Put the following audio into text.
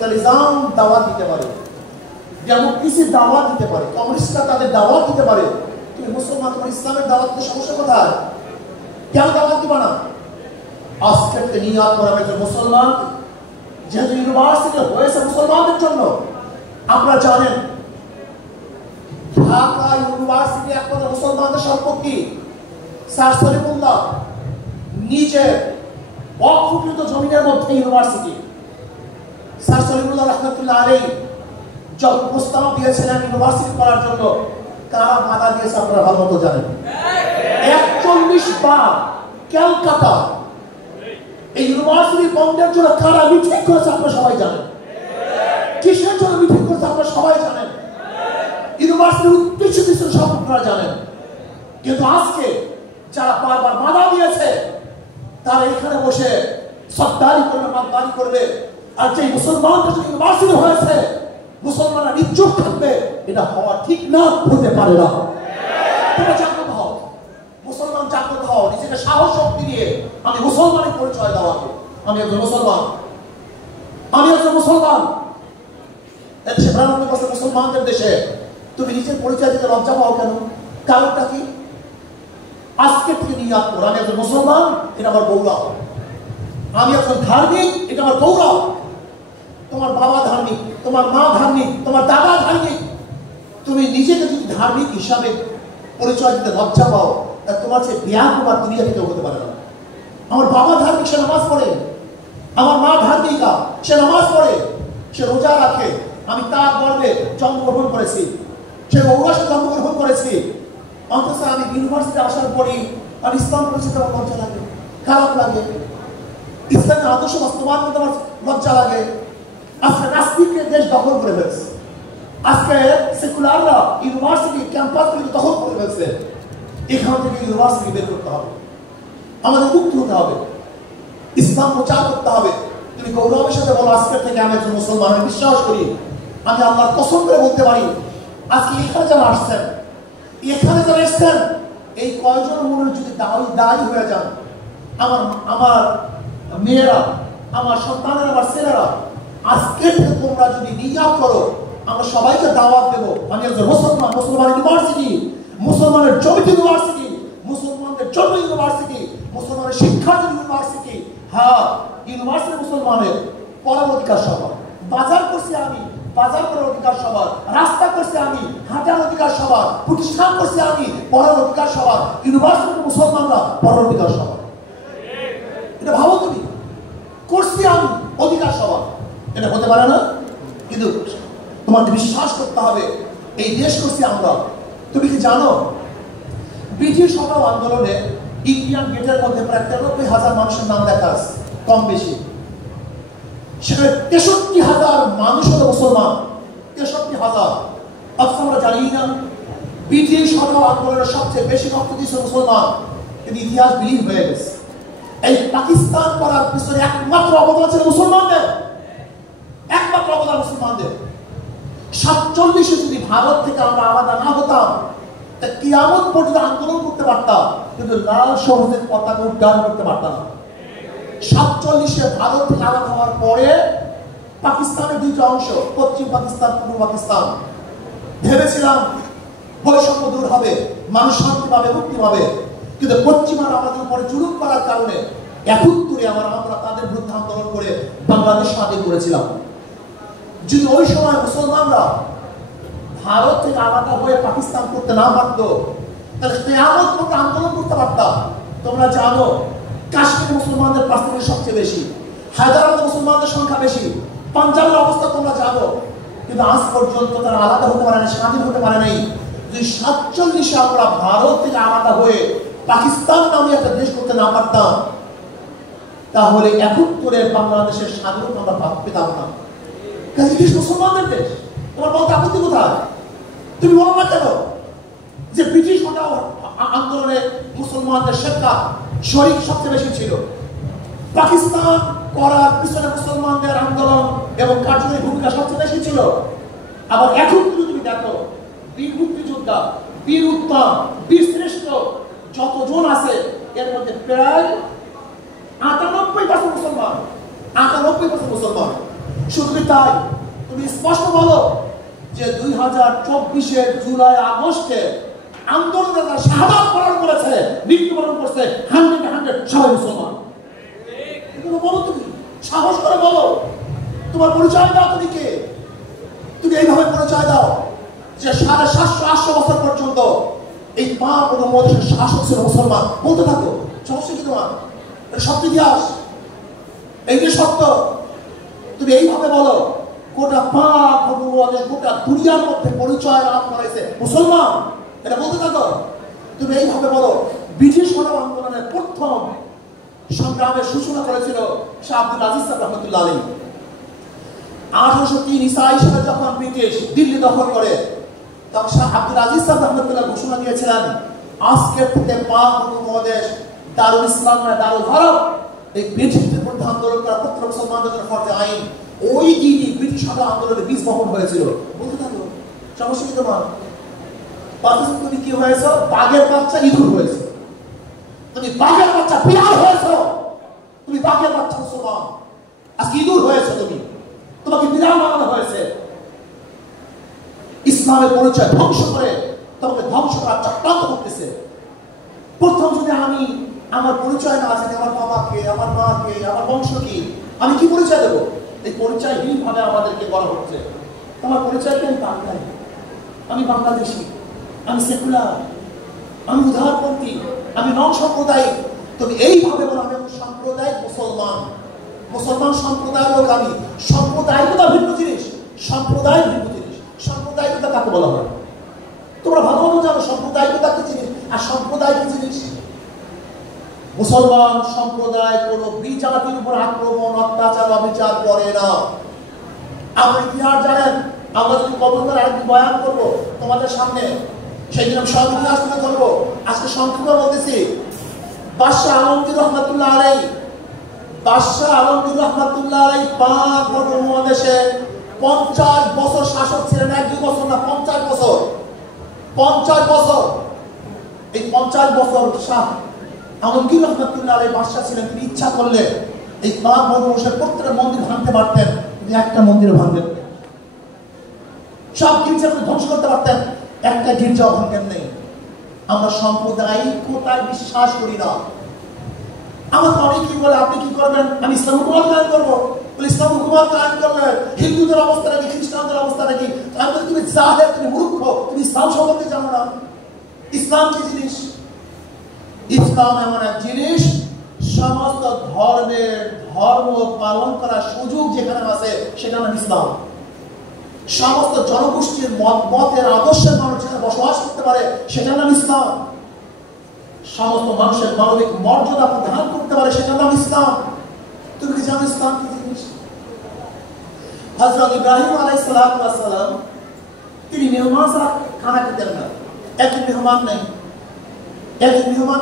Socialism দাওয়াত দিতে পারে, ডেমোক্রেসির দাওয়াত দিতে পারে, কমিউনিস্টরা তাদের দাওয়াত দিতে পারে, তুমি মুসলমান তোমার ইসলামের দাওয়াত দিতে সমস্যা কোথায়? কেন দাওয়াত দিবা না? আজকে থেকে নিয়াত করা হয়েছে মুসলমান, যেহেতু ইউনিভার্সিটি হয়েছে মুসলমানদের জন্য। আপনারা জানেন ঢাকা ইউনিভার্সিটি একমাত্র মুসলমানদের সম্পত্তি। স্যার সলিমুল্লাহ নিজে অকুপিত জমিনের মধ্যে ইউনিভার্সিটি। স্যার সলিমুল্লাহ রহমতুল্লাহ আলাইহি যখন প্রস্তাব দিয়েছিলেন ইউনিভার্সিটি করার জন্য, কারা বাধা দিয়েছে আপনারা ভালো মতো জানেন। 41 বার ক্যালকাটা এই ইউনিভার্সিটি বন্ধের জন্য কারা মিটিং করেছে আপনারা সবাই জানেন। কিসের জন্য মিটিং করেছে আপনারা সবাই জানেন। ইউনিভার্সিটির উদ্দেশ্য কিছু সব আপনারা জানেন। কিন্তু আজকে যারা বারবার বাধা দিয়েছে তারা এখানে বসে সরকারি করবে, মানদারি করবে, আর যে মুসলমানদের জন্য ইউনিভার্সিটি হয়েছে মুসলমানরা নির্জোট থাকবে, এটা হওয়া ঠিক না, হতে পারে না। তোমরা জাগ্রত হও, মুসলমান জাগ্রত হও, নিজেকে সাহস শক্তি দিয়ে আমি মুসলমানের পরিচয় দেওয়া, আমি একজন মুসলমান, আমি একজন মুসলমান। এদেশে 92% মুসলমানদের দেশে তুমি নিজের পরিচয় দিতে লজ্জা পাও কেন? কারণটা কি? আজকে থেকে নিয়াত করো, আমি একজন মুসলমান, এটা আমার গৌরব। আমি একজন ধার্মিক, এটা আমার গৌরব। তোমার বাবা ধার্মিক, তোমার মা ধার্মিক, তোমার দাদা ধার্মিক, তুমি নিজেকে যদি ধার্মিক হিসাবে পরিচয় দিতে লজ্জা পাও, তোমার চেয়ে বিয়ার তোমার দুনিয়া থেকে হতে পারে না। আমার বাবা ধার্মিক, সে নামাজ পড়ে। আমার মা ধার্মিকা, সে নামাজ পড়ে, সে রোজা রাখে। আমি তার গর্বে জন্মগ্রহণ করেছি, সে ঔরাসে জন্মগ্রহণ করেছি। অথচ আমি ইউনিভার্সিটি আসার পরই আমি ইসলাম পড়েছি, আমার লজ্জা লাগে, খারাপ লাগে। ইসলামের আদর্শ বাস্তবায়ন করতে আমার লজ্জা লাগে। আজকে নাস্তিকের দেশ দখল করে ফেলছে, আজকে সেকুলাররা ইউনিভার্সিটি ক্যাম্পাসগুলিকে দখল করে ফেলছে। এখান থেকে ইউনিভার্সিটি বের করতে হবে, আমাদের মুক্ত হতে হবে, ইসলাম প্রচার করতে হবে। তুমি গৌরবের সাথে বলো, আজকের থেকে আমি একজন মুসলমান, আমি বিশ্বাস করি, আমি আল্লাহর কসম করে বলতে পারি, আজকে এখানে যারা আসছেন, এখানে যারা এসছেন, এই কয়জন মনে যদি দায়ী হয়ে যান, আমার মেয়েরা, আমার সন্তানেরা, আমার ছেলেরা, আজকে থেকে তোমরা যদি নিয়াত করো, আমরা সবাইকে দাওয়াত দেবো, আমি একজন মুসলমান, মুসলমান ইউনিভার্সিটি, মুসলমানের জমিত ইউনিভার্সিটি, মুসলমানদের জন্ম ইউনিভার্সিটি, মুসলমানের শিক্ষার জন্য ইউনিভার্সিটি। হ্যাঁ, ইউনিভার্সিটি মুসলমানের পরের অধিকার সবার। বাজার করছি আমি, বাজার করার অধিকার সবার। রাস্তা করছি আমি, হাঁটার অধিকার সবার। প্রতিষ্ঠান করছি আমি, পড়ার অধিকার সবার। ইউনিভার্সিটি মুসলমানরা, পড়ার অধিকার সবার। এটা ভাবো তুমি, করছি আমি, অধিকার সবার। এটা হতে পারে না। কিন্তু তোমাকে বিশ্বাস করতে হবে, এই দেশ করছি আমরা। তুমি কি জানো ব্রিটিশ হটাও আন্দোলনে ইন্ডিয়ান গেটের মধ্যে প্রায় 93,000 মানুষের নাম লেখা আছে, কম বেশি। সেখানে 63,000 মানুষ হলো মুসলমান, 63,000। অথচ আমরা জানি না ব্রিটিশ হটাও আন্দোলনের সবচেয়ে বেশি রক্ত দিয়েছে মুসলমান। কিন্তু ইতিহাস বিলীন হয়ে গেছে। এই পাকিস্তান করার পিছনে একমাত্র অবদান ছিল মুসলমানদের, একমাত্র অবদান মুসলমানদের। 47-এ যদি ভারত থেকে আমরা আলাদা না হতাম, তা কিয়ামত পর্যন্ত আন্দোলন করতে পারতাম, কিন্তু লাল সবুজের পতাকা উড্ডয়ন করতে পারতাম না। 47-এ ভারত থেকে আলাদা হওয়ার পরে পাকিস্তানের দুইটা অংশ, পশ্চিম পাকিস্তান, পূর্ব পাকিস্তান, ভেবেছিলাম বৈষম্য দূর হবে, মানুষ শান্তি পাবে, মুক্তি পাবে। কিন্তু পশ্চিমারা আমাদের উপরে জুলুম করার কারণে 71-এ আমরা তাদের বিরুদ্ধে আন্দোলন করে বাংলাদেশ স্বাধীন করেছিলাম। যদি ওই সময় মুসলমানরা ভারত থেকে আলাদা হয়ে পাকিস্তান করতে না পারতো, তাহলে কিয়ামত পর্যন্ত আন্দোলন করতে পারতাম। তোমরা জানো কাশ্মীরে মুসলমানদের পার্সেন্টেজ সবচেয়ে বেশি, হায়দ্রাবাদে মুসলমানদের সংখ্যা বেশি, পাঞ্জাবের অবস্থা তোমরা জানো। কিন্তু আজ পর্যন্ত তারা আলাদা হতে পারে না, স্বাধীন হতে পারে নাই। যদি 47-এ আমরা ভারত থেকে আলাদা হয়ে পাকিস্তান নামে একটা দেশ করতে না পারতাম, তাহলে 71-এর বাংলাদেশের স্বাধীনতা আমরা পেতাম না। কাজে দেশ মুসলমানদের দেশ, তোমার বলতে আপত্তি কোথায়? তুমি বলো না কেন যে ব্রিটিশ হটাও আন্দোলনে মুসলমানদের শেখা শরিক সবচেয়ে বেশি ছিল, পাকিস্তান করার পিছনে মুসলমানদের আন্দোলন এবং কার্যকরী ভূমিকা সবচেয়ে বেশি ছিল। আবার এখন তুমি দেখো, বীর মুক্তিযোদ্ধা, বীর উত্তম, বীর শ্রেষ্ঠ যতজন আছে, এর মধ্যে প্রায় 98% মুসলমান, 98% মুসলমান। শুধু কি তাই, তুমি স্পষ্ট বলো যে 2024-এর জুলাই আগস্টে আন্দোলনে তারা শাহাদাত বরণ করেছে, মৃত্যুবরণ করছে 100 সবাই মুসলমান। এগুলো বলো, তুমি সাহস করে বলো, তোমার পরিচয় দাও, তুমি কে? তুমি এইভাবে পরিচয় দাও যে 750-800 বছর পর্যন্ত এই পাক উপমহাদেশের শাসক ছিল মুসলমান। বলতে থাকো, সমস্যা কি তোমার? এটা সত্য ইতিহাস, এই যে সত্য। তুমি এইভাবে বলো, গোটা পাক উপমহাদেশ, গোটা দুনিয়ার মধ্যে পরিচয় লাভ করাইছে মুসলমান, এটা বলতে থাকো। তুমি এইভাবে বলো, ব্রিটিশ মানব আন্দোলনের প্রথম সংগ্রামের সূচনা করেছিল শাহ আব্দুল আজিজ সাহেব রহমতুল্লাহ আলাইহি। 1803 ইসাই সালে যখন ব্রিটিশ দিল্লি দখল করে, তখন শাহ আব্দুল আজিজ সাহেব রহমতুল্লাহ ঘোষণা দিয়েছিলেন, আজকের থেকে পাক উপমহাদেশ দারুল ইসলাম নয় দারুল হরব। এই ব্রিটিশদের বিরুদ্ধে আন্দোলন করা প্রত্যেক মুসলমানদের জন্য ফরজে আইন। ওই দিনই ব্রিটিশ আন্দোলনের বীজ বপন হয়েছিল। বলতে থাকো, সমস্যা কি তোমার? তুমি কি হয়েছ? বাঘের বাচ্চা ইঁদুর হয়েছে। তুমি বাঘের বাচ্চা বিড়াল হয়েছ। তুমি বাঘের বাচ্চা মুসলমান, আজকে ইঁদুর হয়েছে। তুমি, তোমাকে বিড়াল বানানো হয়েছে। ইসলামের পরিচয় ধ্বংস করে তোমাকে ধ্বংস করার চক্রান্ত করতেছে। প্রথম যদি আমি আমার পরিচয় না জানি, আমার বাবাকে, আমার মাকে, আমার বংশ কি, আমি কি পরিচয় দেবো? এই পরিচয়হীন ভাবে আমাদেরকে বলা হচ্ছে। তোমার পরিচয় কি? আমি বাঙালি, আমি বাংলাদেশি, আমি সেকুলার, আমি উদারপন্থী, আমি নন সাম্প্রদায়িক। তুমি এইভাবে বলো আমি সাম্প্রদায়িক মুসলমান, মুসলমান সম্প্রদায়ের লোক আমি। সাম্প্রদায়িকতা ভিন্ন জিনিস, সম্প্রদায় ভিন্ন জিনিস। সাম্প্রদায়িকতা কাকে বলা হয়? তোমরা ভালো মতো জানো সাম্প্রদায়িকতা কি জিনিস আর সম্প্রদায় কি জিনিস। মুসলমান সম্প্রদায় কোন বিজাতির উপর আক্রমণ, অত্যাচার, অবিচার করে না। আমরা ইতিহাস জানেন, আমরা যদি কবর করে আরেকটি বয়ান করবো তোমাদের সামনে, সেদিন আমি সব ইতিহাস তুলে ধরবো। আজকে সংক্ষিপ্ত বলতেছি। বাদশাহ আলমগীর রহমতুল্লাহ আলাইহি, বাদশাহ আলমগীর রহমতুল্লাহ আলাইহি পাক উপমহাদেশে 50 বছর শাসক ছিলেন। 1-2 বছর না, 50 বছর। 50 বছর। এই 50 বছর শাহ আলমগীর রহমতুল্লাহ আলাইহি বাদশাহ ছিলেন। তিনি ইচ্ছা করলে এই পাক উপমহাদেশের প্রত্যেকটা মন্দির ভাঙতে পারতেন, তিনি একটা মন্দির ভাঙতেন। সব গির্জাকে ধ্বংস করতে পারতেন, একটা গির্জা ভাঙতেন নেই। আমরা সাম্প্রদায়িকতায় বিশ্বাস করি না। আমাকে অনেকেই বলে, আপনি কি করবেন? আমি ইসলাম হুকুমত কায়েম করবো। ইসলাম হুকুমত কায়েম করলে হিন্দুদের অবস্থা নাকি, খ্রিস্টানদের অবস্থা নাকি? আমি বলি, তুমি জাহেল, তুমি মূর্খ, তুমি ইসলাম সম্পর্কে জানো না। ইসলাম কি জিনিস? ইসলাম এমন এক জিনিস, সমস্ত ধর্মের ধর্ম পালন করার সুযোগ যেখানে আছে সেখানে ইসলাম। সমস্ত জনগোষ্ঠীর মতের আদর্শের মানুষ যেখানে বসবাস করতে পারে সেটার নাম ইসলাম। সমস্ত মানুষের মানবিক মর্যাদা প্রদান করতে পারে সেটার নাম ইসলাম। তুমি কি জানো ইসলাম কি জিনিস? হযরত ইব্রাহিম আলাইহিস সালাম তিনি মেহমান ছাড়া খানা খেতেন না। একজন মেহমান নেই, একজন মেহমান